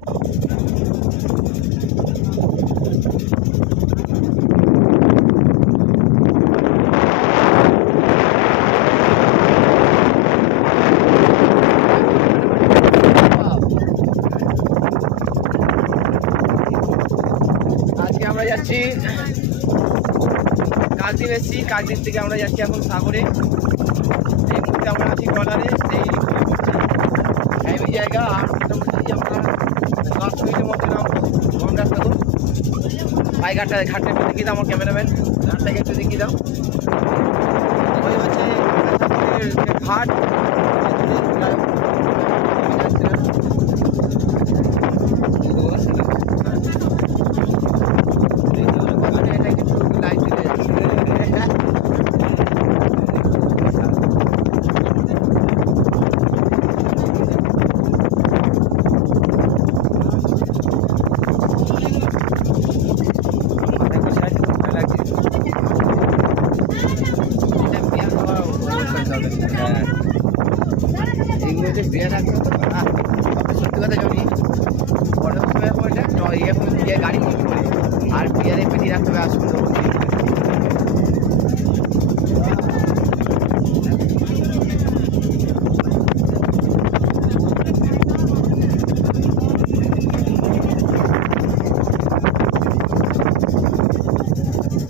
আজকে আমরা যাচ্ছি কাকদ্বীপ এসেছি, কাকদ্বীপ থেকে আমরা যাচ্ছি এখন সাগরে। এই মুহূর্তে আমরা আছি ট্রলারে, সেই হেভি জায়গা। আর মোটামুটি আমরা 10 মিনিটের মধ্যে নামবো গঙ্গাসাগর। ভাই ঘাটটা একটু দেখিয়ে দাও, আমার ক্যামেরাম্যান ঘাটটাকে একটু দেখিয়ে দাও। ওই হচ্ছে ঘাট। এইগুলোতে বিয়ে রাখতে হতো না, সত্যি কথা জানি বড় সময় পয়সা গাড়ি নিয়ে করে আর বিয়ারে পেটি রাখতে হবে। আর সুন্দর